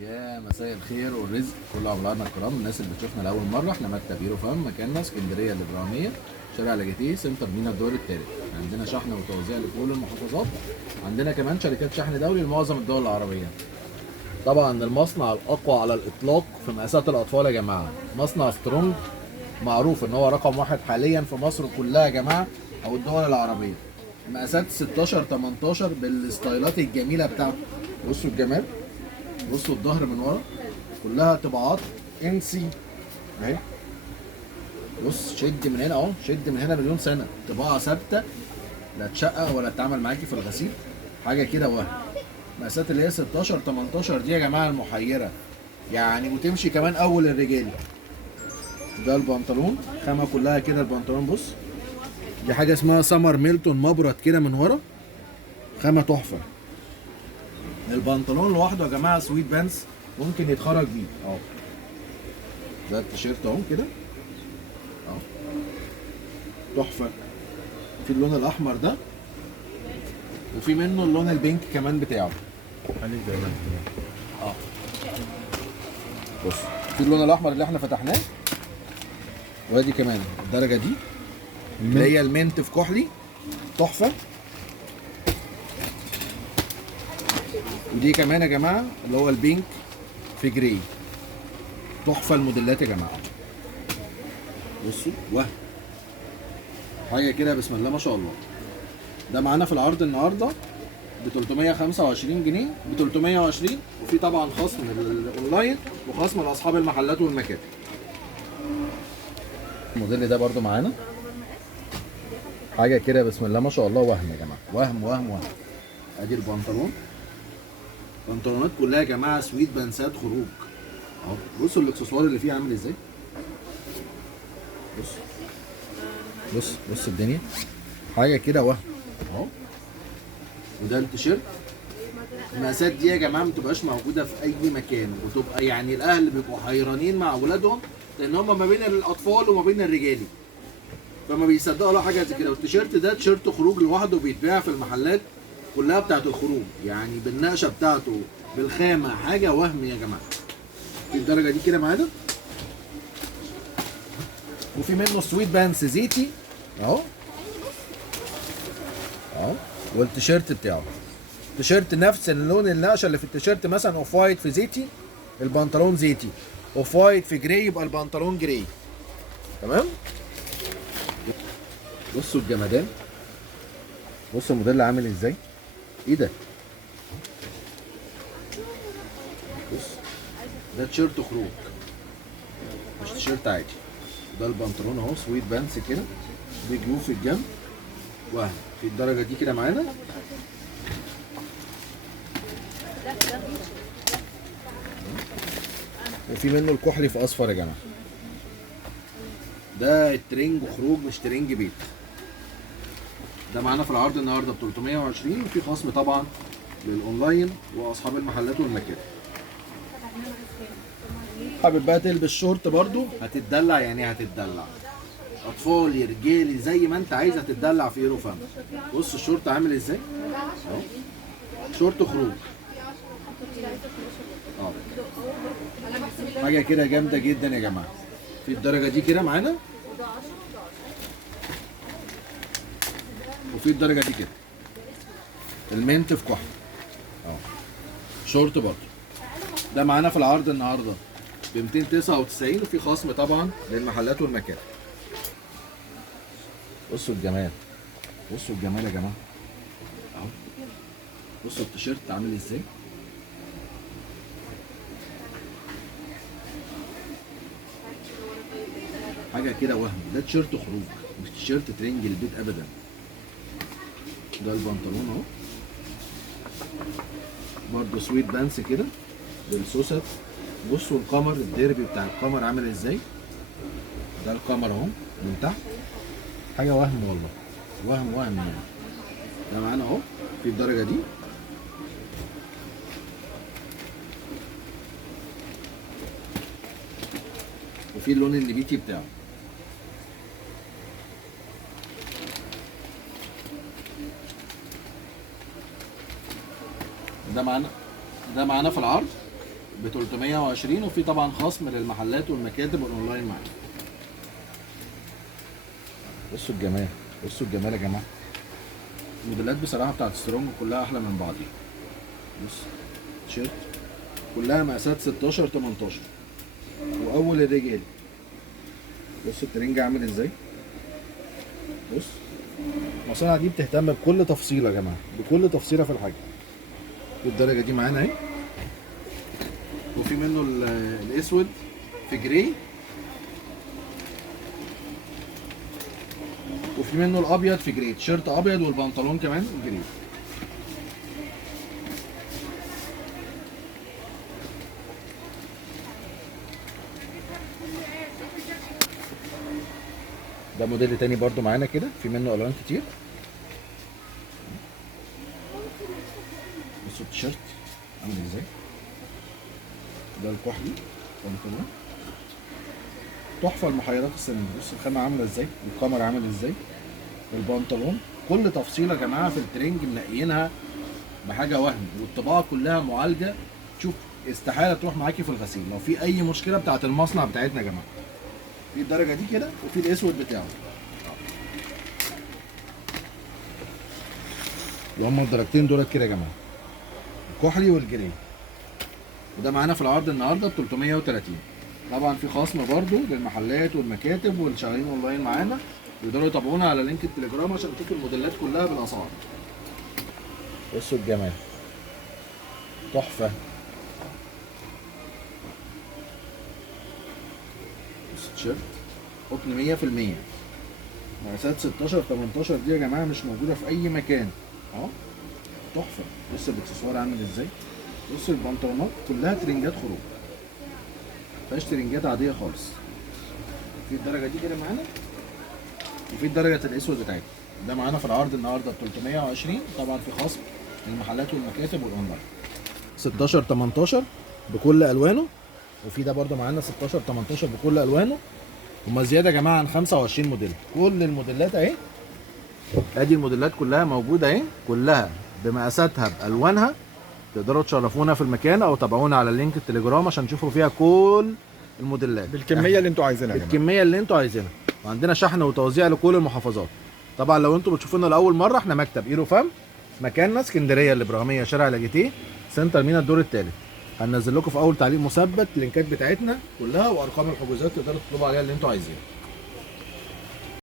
يا مساء الخير والرزق كل عملاقنا الكرام، الناس اللي بتشوفنا لاول مره. احنا مكتب هيرو فام، مكاننا اسكندريه الابراهيميه، شارع لاجاتيه، سنتر مينا الدور الثالث. عندنا شحن وتوزيع لكل المحافظات. عندنا كمان شركات شحن دولي لمعظم الدول العربيه. طبعا المصنع الاقوى على الاطلاق في مقاسات الاطفال يا جماعه، مصنع سترونج، معروف ان هو رقم واحد حاليا في مصر كلها يا جماعه او الدول العربيه. مقاسات 16 18 بالستايلات الجميله بتاعته. بصوا الجمال، بصوا الظهر من ورا كلها طباعات انسي اهي. بص شد من هنا اهو، شد من هنا مليون سنه، طباعه ثابته لا تشقق ولا تتعمل معاكي في الغسيل حاجه كده. وهم مقاسات اللي هي 16 18 دي يا جماعه المحيره يعني، وتمشي كمان اول الرجالي. ده البنطلون خامه كلها كده. البنطلون بص، دي حاجه اسمها سمر ميلتون مبرد كده من ورا، خامه تحفه. البنطلون لوحده يا جماعه سويت بانس، ممكن يتخرج بيه اهو. ده التيشيرت اهو كده اهو، تحفه. في اللون الاحمر ده، وفي منه اللون البينك كمان بتاعه. خليك دايما كده. اه بص، في اللون الاحمر اللي احنا فتحناه، وادي كمان الدرجه دي اللي هي المنت في كحلي، تحفه. ودي كمان يا جماعه اللي هو البينك في جراي، تحفه الموديلات يا جماعه. بصوا وهم حاجه كده بسم الله ما شاء الله. ده معانا في العرض النهارده ب 325 جنيه، ب 320، وفي طبعا خصم الاونلاين وخصم لاصحاب المحلات والمكاتب. الموديل ده برده معانا حاجه كده بسم الله ما شاء الله. وهم يا جماعه، وهم وهم وهم. ادي البنطلون، البنطلونات كلها يا جماعه سويت بنسات خروج اهو. بصوا الاكسسوار اللي فيه عامل ازاي، بص بص بص الدنيا حاجه كده وهم اهو. وده التيشيرت. المقاسات دي يا جماعه ما بتبقاش موجوده في اي مكان، وتبقى يعني الاهل بيبقوا حيرانين مع اولادهم، لان هم ما بين الاطفال وما بين الرجالي، فما بيصدقوا له حاجه زي كده. والتيشيرت ده تيشيرت خروج لوحده، بيتباع في المحلات كلها بتاعت الخروج، يعني بالنقشه بتاعته بالخامه، حاجه وهم يا جماعه. في الدرجه دي كده معانا، وفي منه سويت بانس زيتي اهو اهو. والتيشيرت بتاعه تيشيرت نفس اللون النقشه اللي في التيشيرت، مثلا اوف وايت في زيتي البنطلون زيتي، اوف وايت في جراي يبقى البنطلون جراي. تمام. بصوا الجمدان، بصوا الموديل عامل ازاي، ايه ده. بص ده تيشيرت خروج مش تيشيرت عادي. ده البنطلون اهو سويت بانس كده، بجيوب في الجنب، وهم في الدرجه دي كده معانا. وفي منه الكحلي في اصفر يا جماعه. ده الترنج خروج مش ترنج بيت. ده معانا في العرض النهارده ب 320، وفي خصم طبعا للاونلاين واصحاب المحلات والمكاتب. حابب بقى تلبس شورت برضو هتتدلع، يعني هتتدلع اطفالي رجالي زي ما انت عايز، هتتدلع في هيرو فام. بص الشورت عامل ازاي اهو، شورت خروج اه، حاجه كده جامده جدا يا جماعه. في الدرجه دي كده معانا، وفي الدرجه دي كده المنت في كحل اه، شورت برضه. ده معانا في العرض النهارده ب 299، وفي خصم طبعا للمحلات والمكاتب. بصوا الجمال، بصوا الجمال يا جماعه اهو. بصوا التيشيرت عامل ازاي، حاجه كده وهم. ده تيشيرت خروج مش تيشيرت ترنج البيت ابدا. ده البنطلون اهو برضه سويت بانس كده بالسوست. بصوا القمر، الديربي بتاع القمر عامل ازاي. ده القمر اهو من تحت، حاجه وهم والله، وهم وهم يعني. ده معانا اهو في الدرجه دي، وفي اللون النبيتي بتاعه. ده معانا في العرض ب 320، وفي طبعا خصم للمحلات والمكاتب والاونلاين معانا. بصوا الجمال، بصوا الجمال يا جماعه. الموديلات بصراحه بتاعت سترونج كلها احلى من بعضيها. بص تيشيرت كلها مقاسات 16 18 واول الرجال. بص الترنج عامل ازاي. بص المصانع دي بتهتم بكل تفصيله يا جماعه، بكل تفصيله في الحاجه. الدرجه دي معانا اهي، وفي منه الاسود في جراي، وفي منه الابيض في جراي، تيشيرت ابيض والبنطلون كمان جراي. ده موديل تاني برضو معانا كده، في منه الوان كتير. بصوا التيشيرت عامل ازاي. ده الكحلي بنطلون تحفه. المحيرات السنه دي بص الخامه عامله ازاي، القمر عامل ازاي، البنطلون كل تفصيله يا جماعه في الترنج منقيينها بحاجه وهم، والطباعه كلها معالجه. شوف استحاله تروح معاكي في الغسيل لو في اي مشكله بتاعه المصنع بتاعتنا يا جماعه. في الدرجه دي كده، وفي الاسود بتاعه اللي هم الدرجتين دولت كده يا جماعه، الكحلي والجري. وده معانا في العرض النهارده ب 330. طبعا في خصم برضو للمحلات والمكاتب واللي شغالين اونلاين معانا، يقدروا يتابعونا على لينك التليجرام عشان تشوفوا الموديلات كلها بالاسعار. بصوا الجمال تحفه. بص التيشيرت قطن 100%، مقاسات 16 18 دي يا جماعه مش موجوده في اي مكان. اهو تحفه. بص الاكسسوار عامل ازاي. بص البنطلونات كلها ترنجات خروج، مفيهاش ترنجات عاديه خالص. في الدرجه دي كده معانا، وفي الدرجه الاسود بتاعتنا. ده معانا في العرض النهارده ب 320. طبعا في خصم للمحلات والمكاتب والاونلاين 16 18 بكل الوانه، وفي ده برده معانا 16 18 بكل الوانه. هما زياده يا جماعه عن 25 موديل. كل الموديلات اهي، ادي الموديلات كلها موجوده اهي، كلها بمقاساتها بالوانها. تقدروا تشرفونا في المكان او تابعونا على اللينك التليجرام عشان تشوفوا فيها كل الموديلات بالكميه اللي انتوا عايزينها يا جماعه. الكميه اللي انتوا عايزينها. وعندنا شحن وتوزيع لكل المحافظات. طبعا لو انتوا بتشوفونا لاول مره، احنا مكتب ايرو فام، مكاننا اسكندريه الابراهيميه، شارع لاجيتيه، سنتر مينا الدور الثالث. هننزل لكم في اول تعليق مثبت اللينكات بتاعتنا كلها وارقام الحجوزات، تقدروا تطلبوا عليها اللي انتوا عايزينه.